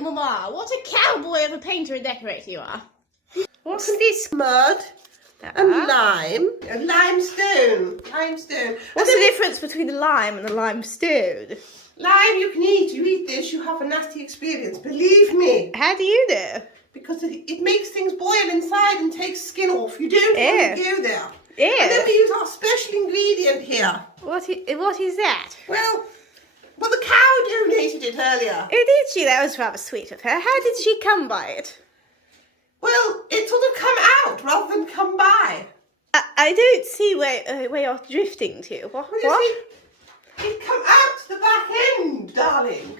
it, Mama. What a cowboy of a painter and decorator you are. What's this? Mud and lime and limestone. Limestone. What's the difference between the lime and the limestone? Lime you can eat. You eat this, you have a nasty experience. Believe me. How do you know? Because it makes things boil inside and takes skin off. You don't want to go there. Ew. And then we use our special ingredient here. What is that? Well, the cow donated it earlier. Oh, did she? That was rather sweet of her. How did she come by it? Well, it sort of come out rather than come by. I don't see where you're drifting to. What? Well, you see, it come out the back end, darling.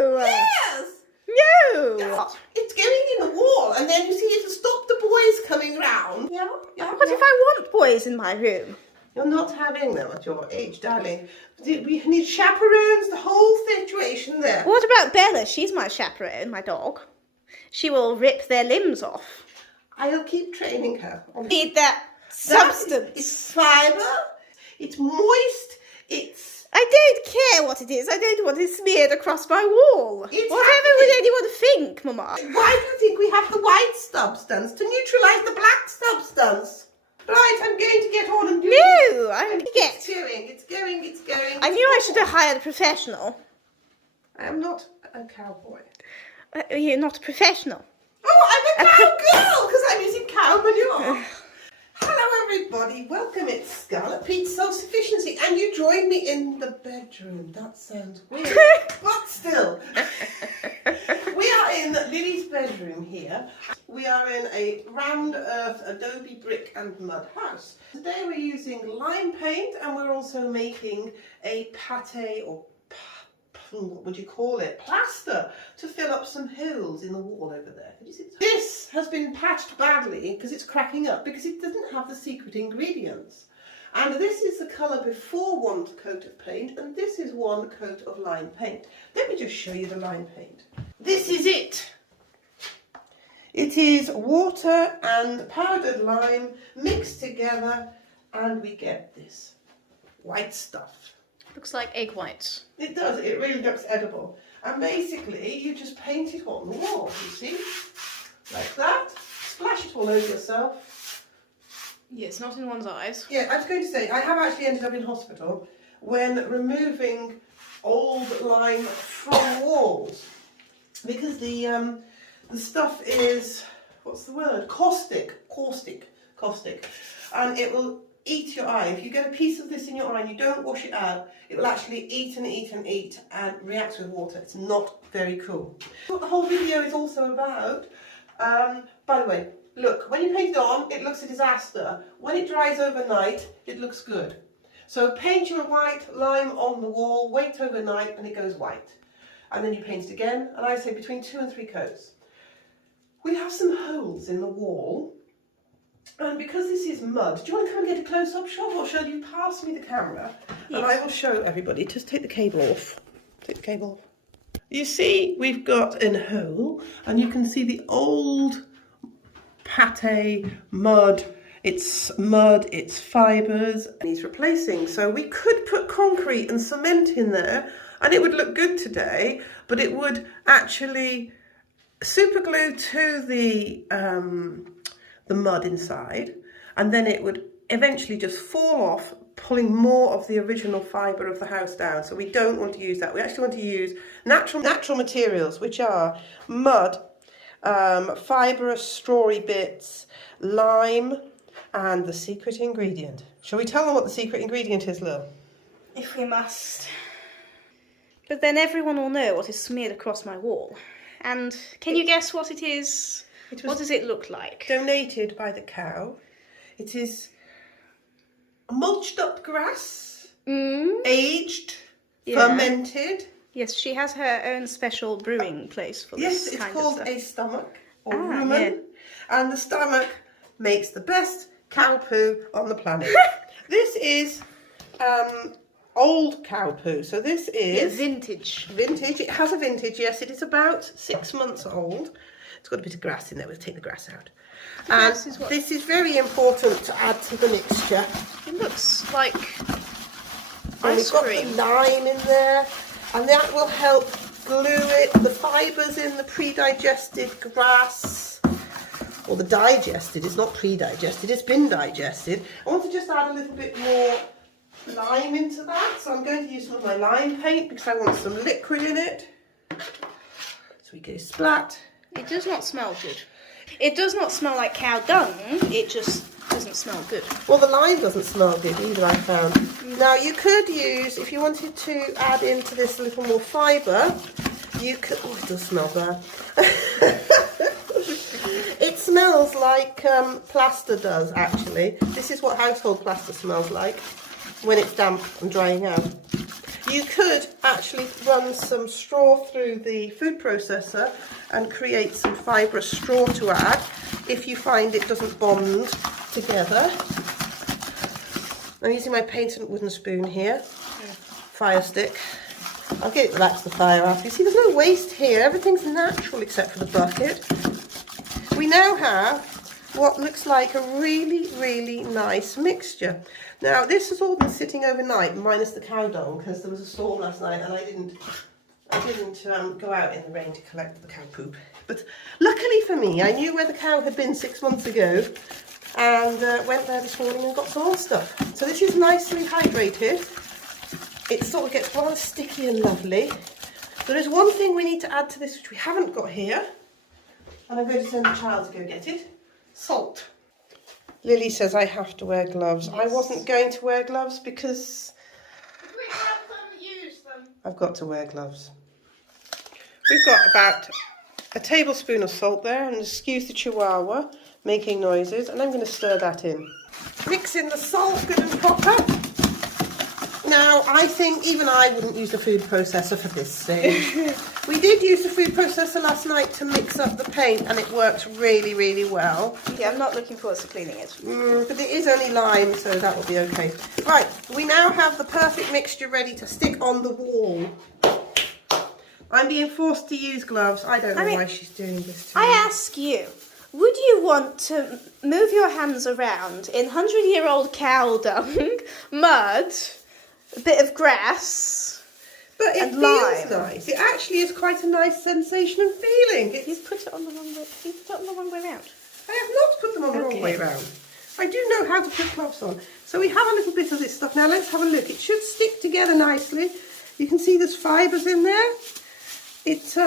No! Yes! No! It's going in the wall, and then you see it'll stop the boys coming round. Yeah. What if I want boys in my room? You're not having them at your age, darling. We need chaperones, the whole situation there. What about Bella? She's my chaperone, my dog. She will rip their limbs off. I'll keep training her. Need that substance. It's fibre, it's moist, it's... I don't care what it is. I don't want it smeared across my wall. Whatever would anyone think, Mama? Why do you think we have the white substance to neutralise the black substance? Right, I'm going to get on and do this. No, I'm It's going. I knew I should have hired a professional. I am not a cowboy. You're not a professional. Oh, I'm a cowgirl because I'm using cow manure. Hello, everybody. Welcome. It's Scarlet, Pete's Self-Sufficiency, and you join me in the bedroom. That sounds weird, but still. We are in Lily's bedroom here. We are in a rammed earth Adobe brick and mud house. Today we're using lime paint, and we're also making a pate or what would you call it? Plaster to fill up some holes in the wall over there. Can you see this? This has been patched badly because it's cracking up because it doesn't have the secret ingredients. And this is the colour before one coat of paint, and this is one coat of lime paint. Let me just show you the lime paint. This is it. It is water and powdered lime mixed together, and we get this white stuff. Looks like egg whites. It does, it really looks edible. And basically, you just paint it on the wall, you see? Like that. Splash it all over yourself. Yes, not in one's eyes. Yeah, I was going to say, I have actually ended up in hospital when removing old lime from walls. Because the stuff is, what's the word? Caustic. And it will eat your eye. If you get a piece of this in your eye and you don't wash it out, it will actually eat and eat and eat and react with water. It's not very cool. What the whole video is also about, by the way, look, when you paint it on, it looks a disaster. When it dries overnight, it looks good. So paint your white lime on the wall, wait overnight, and it goes white. And then you paint it again, and I say between 2 and 3 coats. We have some holes in the wall. And because this is mud, do you want to come and get a close-up shot, or shall you pass me the camera? Yes. And I will show everybody. Just take the cable off. Take the cable off. You see, we've got a hole, and you can see the old pate mud. It's fibres, and he's replacing. So we could put concrete and cement in there, and it would look good today, but it would actually superglue to the mud inside, and then it would eventually just fall off, pulling more of the original fibre of the house down. So we don't want to use that. We actually want to use natural materials, which are mud, fibrous strawy bits, lime, and the secret ingredient. Shall we tell them what the secret ingredient is, Lil? If we must. But then everyone will know what is smeared across my wall. And can you guess what it is? What does it look like? Donated by the cow. It is mulched up grass, aged, fermented. Yes, she has her own special brewing place for this kind of stuff. Yes, it's called a stomach or rumen. Yeah. And the stomach makes the best cow poo on the planet. This is old cow poo. So this is... vintage. Vintage. It has a vintage, yes. It is about 6 months old. It's got a bit of grass in there. We'll take the grass out. And this is very important to add to the mixture. It looks like ice cream. We've got the lime in there, and that will help glue it, the fibres in the pre-digested grass, or the digested, it's not pre-digested, it's been digested. I want to just add a little bit more lime into that, so I'm going to use some of my lime paint because I want some liquid in it. So we go splat. It does not smell good. It does not smell like cow dung, it just doesn't smell good. Well, the lime doesn't smell good either, I found. Now, you could use, if you wanted to add into this a little more fibre, you could... Oh, it does smell bad. It smells like plaster does, actually. This is what household plaster smells like when it's damp and drying out. You could actually run some straw through the food processor and create some fibrous straw to add if you find it doesn't bond together. I'm using my patent wooden spoon here, fire stick. I'll get it to relax the fire after. You see, there's no waste here. Everything's natural except for the bucket. We now have what looks like a really, really nice mixture. Now, this has all been sitting overnight, minus the cow dung, because there was a storm last night and I didn't go out in the rain to collect the cow poop. But luckily for me, I knew where the cow had been 6 months ago and went there this morning and got some more stuff. So this is nicely hydrated. It sort of gets rather sticky and lovely. There is one thing we need to add to this which we haven't got here, and I'm going to send the child to go get it. Salt. Lily says I have to wear gloves. Yes. I wasn't going to wear gloves because we haven't used them. I've got to wear gloves. We've got about a tablespoon of salt there, and excuse the chihuahua making noises, and I'm going to stir that in. Mix in the salt good and proper. Now, I think even I wouldn't use the food processor for this stage. We did use the food processor last night to mix up the paint, and it works really, really well. Yeah, I'm not looking forward to cleaning it. But it is only lime, so that will be okay. Right, we now have the perfect mixture ready to stick on the wall. I'm being forced to use gloves. I don't know why she's doing this to me. I ask you, would you want to move your hands around in 100-year-old cow dung, mud, a bit of grass, but it feels lime. Nice. It actually is quite a nice sensation and feeling. You've put it on the wrong way. You've put it on the wrong way round. I have not put them on the wrong way round. I do know how to put gloves on. So we have a little bit of this stuff. Now let's have a look. It should stick together nicely. You can see there's fibres in there. It's I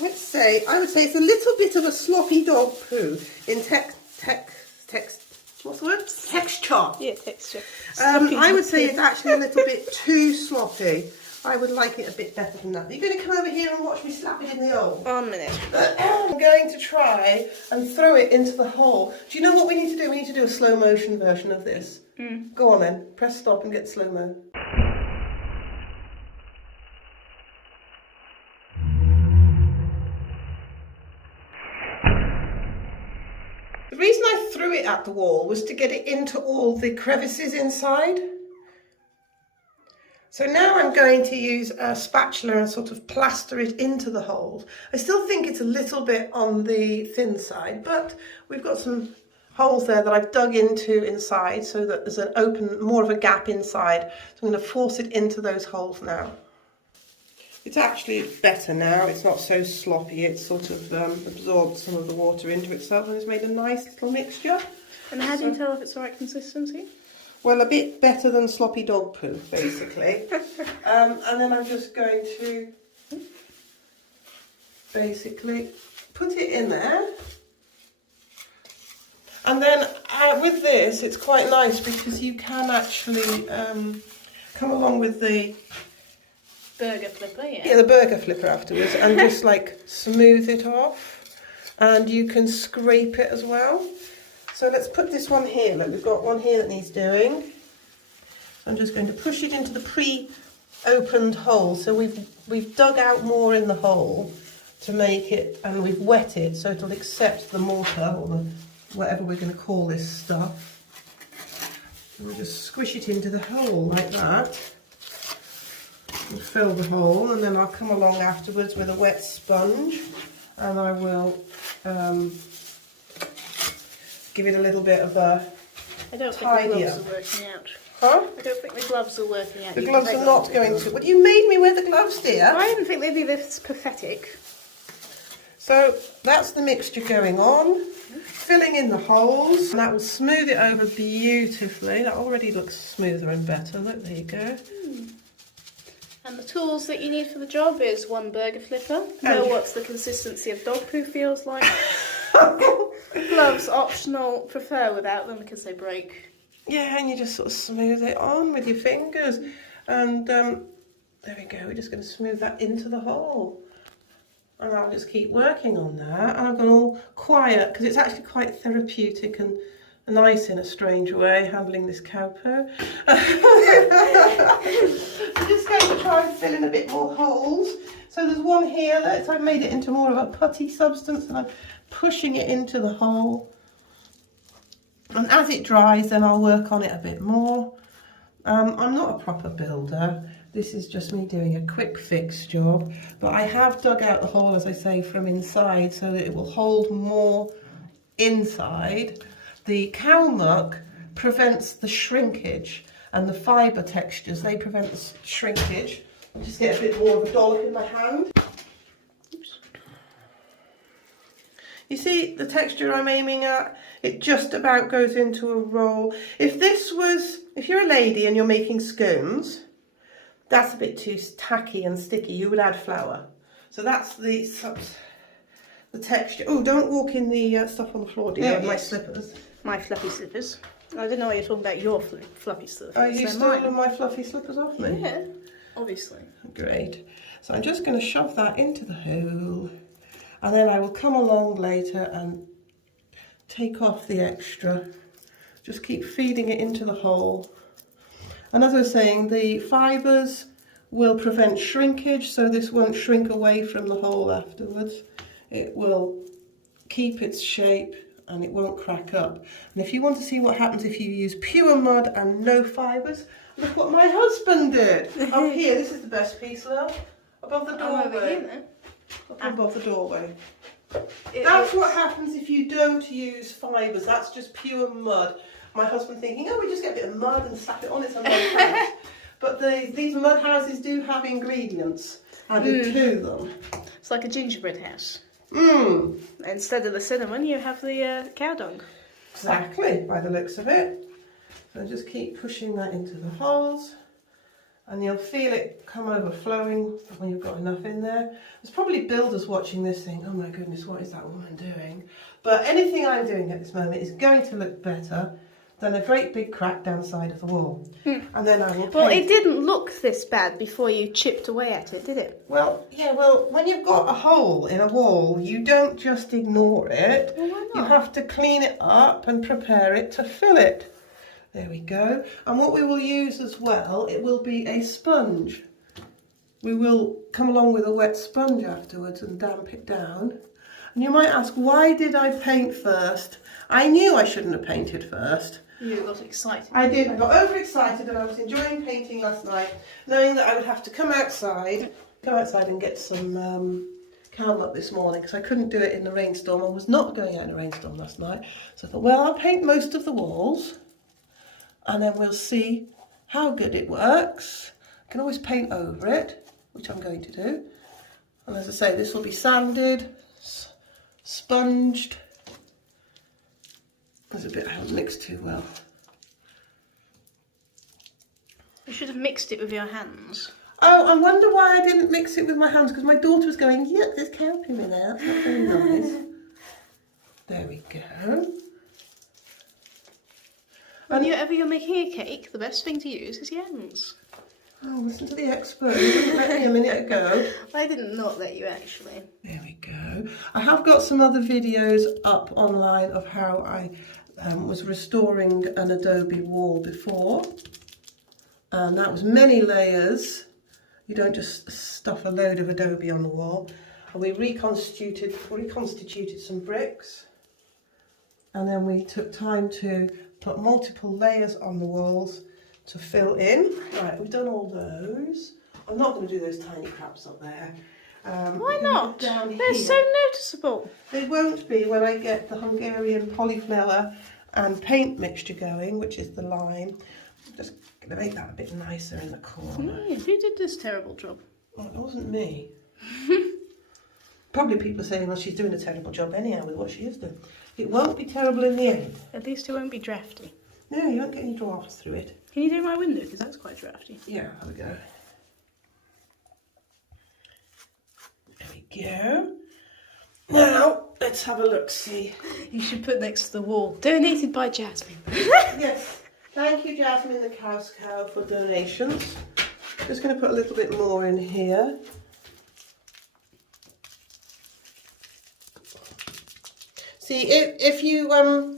would say it's a little bit of a sloppy dog poo in what's the word? Texture. Yeah, texture. I would say it's actually a little bit too sloppy. I would like it a bit better than that. Are you going to come over here and watch me slap it in the hole? 1 minute. I'm going to try and throw it into the hole. Do you know what we need to do? We need to do a slow motion version of this. Go on then. Press stop and get slow-mo. The reason I threw it at the wall was to get it into all the crevices inside. So now I'm going to use a spatula and sort of plaster it into the holes. I still think it's a little bit on the thin side, but we've got some holes there that I've dug into inside so that there's an open, more of a gap inside. So I'm going to force it into those holes now. It's actually better now, it's not so sloppy, it's sort of absorbed some of the water into itself and it's made a nice little mixture. And how do you tell if it's the right consistency? Well, a bit better than sloppy dog poo, basically. And then I'm just going to basically put it in there. And then with this, it's quite nice because you can actually come along with the burger flipper, yeah. Yeah, the burger flipper afterwards and just like smooth it off. And you can scrape it as well. So let's put this one here. Look, we've got one here that needs doing. I'm just going to push it into the pre-opened hole. So we've dug out more in the hole to make it, and we've wet it so it'll accept the mortar or the, whatever we're going to call this stuff. And we'll just squish it into the hole like that. And fill the hole, and then I'll come along afterwards with a wet sponge and I will give it a little bit of a I don't think the tidy gloves up. are working out. Huh? I don't think the gloves are working out. The gloves are not going to. But you made me wear the gloves, dear. I didn't think they'd be this pathetic. So that's the mixture going on, filling in the holes, and that will smooth it over beautifully. That already looks smoother and better. Look, there you go. And the tools that you need for the job is one burger flipper. Know what's the consistency of dog poo feels like. Gloves optional. Prefer without them because they break. Yeah, and you just sort of smooth it on with your fingers. And there we go. We're just going to smooth that into the hole. And I'll just keep working on that. And I've gone all quiet because it's actually quite therapeutic and nice in a strange way, handling this cow poo. I'm just going to try and fill in a bit more holes. So there's one here that I've made it into more of a putty substance and I'm pushing it into the hole. And as it dries, then I'll work on it a bit more. I'm not a proper builder. This is just me doing a quick fix job. But I have dug out the hole, as I say, from inside so that it will hold more inside. The cow muck prevents the shrinkage, and the fibre textures, they prevent the shrinkage. I'll just get a bit more of a dollop in my hand. You see the texture I'm aiming at? It just about goes into a roll. If you're a lady and you're making scones, that's a bit too tacky and sticky. You would add flour. So that's the texture. Oh, don't walk in the stuff on the floor, dear. Yeah, my slippers. My fluffy slippers. I didn't know you were talking about your fluffy slippers. Are you stealing my fluffy slippers off me? Yeah, obviously. Great. So I'm just going to shove that into the hole. And then I will come along later and take off the extra. Just keep feeding it into the hole. And as I was saying, the fibres will prevent shrinkage, so this won't shrink away from the hole afterwards. It will keep its shape and it won't crack up. And if you want to see what happens if you use pure mud and no fibres, look what my husband did. Up here, this is the best piece, love. Above the doorway. Up above the doorway. That's what happens if you don't use fibres. That's just pure mud. My husband thinking, oh, we just get a bit of mud and slap it on, it's a mud house. But these mud houses do have ingredients added to them. It's like a gingerbread house. Mmm. Instead of the cinnamon, you have the cow dung. Exactly, by the looks of it. So just keep pushing that into the holes. And you'll feel it come overflowing when you've got enough in there. There's probably builders watching this saying, oh my goodness, what is that woman doing? But anything I'm doing at this moment is going to look better than a great big crack down the side of the wall. And then I will paint. Well, it didn't look this bad before you chipped away at it, did it? Well, yeah, well, when you've got a hole in a wall, you don't just ignore it. Well, why not? You have to clean it up and prepare it to fill it. There we go. And what we will use as well, it will be a sponge. We will come along with a wet sponge afterwards and damp it down. And you might ask, why did I paint first? I knew I shouldn't have painted first. You got excited. I did. I got overexcited and I was enjoying painting last night, knowing that I would have to come outside and get some cow muck this morning because I couldn't do it in the rainstorm. I was not going out in a rainstorm last night. So I thought, well, I'll paint most of the walls and then we'll see how good it works. I can always paint over it, which I'm going to do. And as I say, this will be sanded, sponged. There's a bit I haven't mixed too well. You should have mixed it with your hands. Oh, I wonder why I didn't mix it with my hands, because my daughter was going, yuck, there's cow poo in there. That's not very nice. There we go. Whenever you're making a cake, the best thing to use is your hands. Oh, listen to the expert. You didn't let me a minute ago. I did not let you, actually. There we go. I have got some other videos up online of how I was restoring an Adobe wall before. And that was many layers. You don't just stuff a load of Adobe on the wall. And we reconstituted some bricks. And then we took time to put multiple layers on the walls to fill in. Right, we've done all those. I'm not going to do those tiny craps up there. Why not? They're so noticeable. They won't be when I get the Hungarian polyflower and paint mixture going, which is the lime. Just Gonna make that a bit nicer in the corner. Yeah, who did this terrible job? Well, it wasn't me. Probably people are saying, well, she's doing a terrible job anyhow with what she is doing. It won't be terrible in the end. At least it won't be drafty. No, you won't get any drafts through it. Can you do my window? Because that's quite drafty. Yeah, have a go. There we go. Now, let's have a look, see. You should put next to the wall. Donated by Jasmine. Yes, thank you, Jasmine the Cow's Cow, for donations. Just going to put a little bit more in here. See, if you are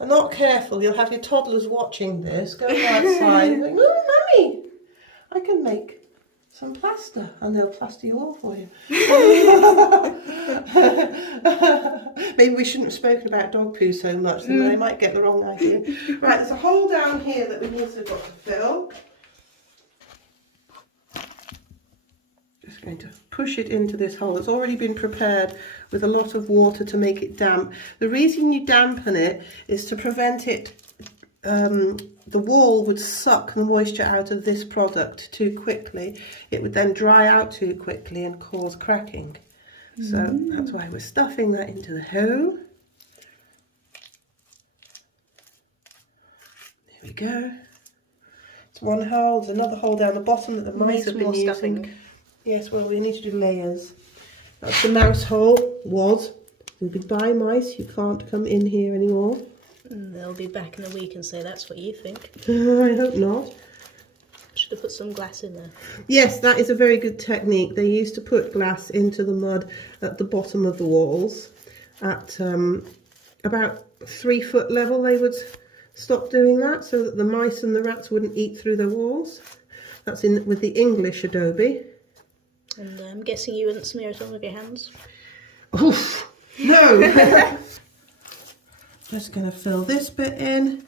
not careful, you'll have your toddlers watching this, going outside and going, oh, Mummy, I can make some plaster, and they'll plaster you all for you. Maybe we shouldn't have spoken about dog poo so much, then they might get the wrong idea. Right, there's a hole down here that we've also got to fill. Just going to push it into this hole. It's already been prepared with a lot of water to make it damp. The reason you dampen it is to prevent it, the wall would suck the moisture out of this product too quickly. It would then dry out too quickly and cause cracking. So that's why we're stuffing that into the hole. There we go. It's one hole. There's another hole down the bottom that the mice have been using. Stuffing. Yes, well, we need to do layers. That's the mouse hole. Was. So goodbye, mice. You can't come in here anymore. They'll be back in a week and say that's what you think. I hope not. Should have put some glass in there. Yes, that is a very good technique. They used to put glass into the mud at the bottom of the walls. At about 3 foot level, they would stop doing that so that the mice and the rats wouldn't eat through the walls. That's in with the English Adobe. And I'm guessing you wouldn't smear it on with your hands. Oof, no! Just going to fill this bit in.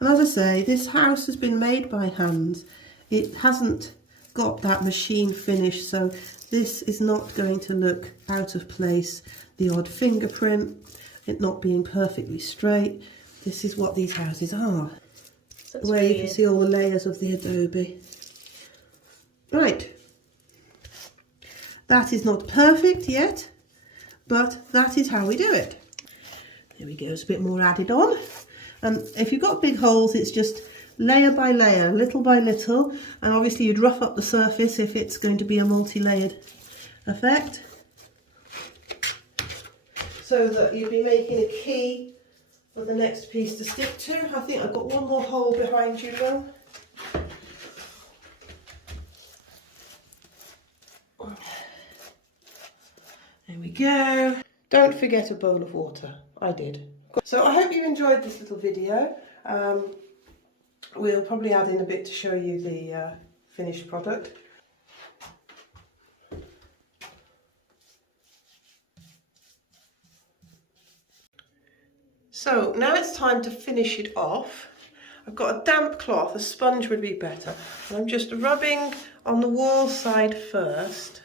And as I say, this house has been made by hand. It hasn't got that machine finish, so this is not going to look out of place. The odd fingerprint, it not being perfectly straight. This is what these houses are. So Where you can see all the layers of the Adobe. Right. That is not perfect yet, but that is how we do it. There we go, it's a bit more added on. And if you've got big holes, it's just layer by layer, little by little. And obviously you'd rough up the surface if it's going to be a multi-layered effect. So that you'd be making a key for the next piece to stick to. I think I've got one more hole behind you now. There we go. Don't forget a bowl of water. I did. So I hope you enjoyed this little video. We'll probably add in a bit to show you the finished product. So now it's time to finish it off. I've got a damp cloth, a sponge would be better. And I'm just rubbing on the wall side first.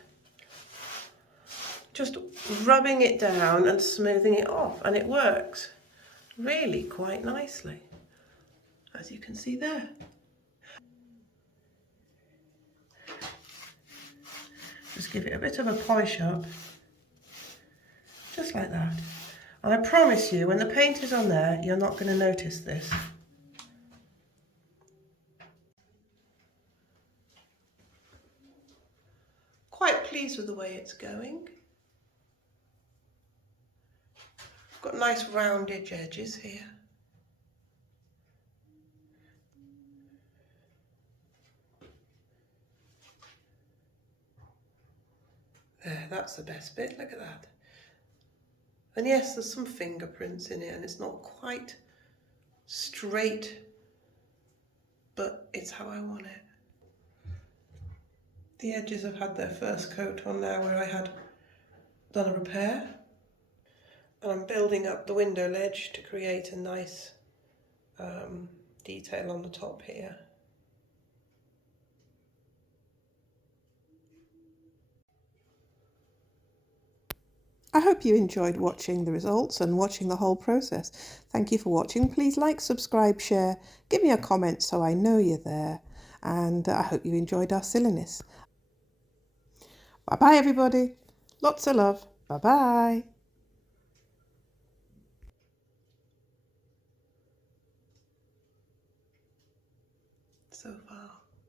Just rubbing it down and smoothing it off, and it works really quite nicely, as you can see there. Just give it a bit of a polish up, just like that. And I promise you, when the paint is on there, you're not going to notice this. Quite pleased with the way it's going. Got nice rounded edges here. There, that's the best bit, look at that. And yes, there's some fingerprints in it and it's not quite straight, but it's how I want it. The edges have had their first coat on now where I had done a repair. And I'm building up the window ledge to create a nice detail on the top here. I hope you enjoyed watching the results and watching the whole process. Thank you for watching. Please like, subscribe, share, give me a comment so I know you're there. And I hope you enjoyed our silliness. Bye-bye, everybody. Lots of love. Bye-bye. So far.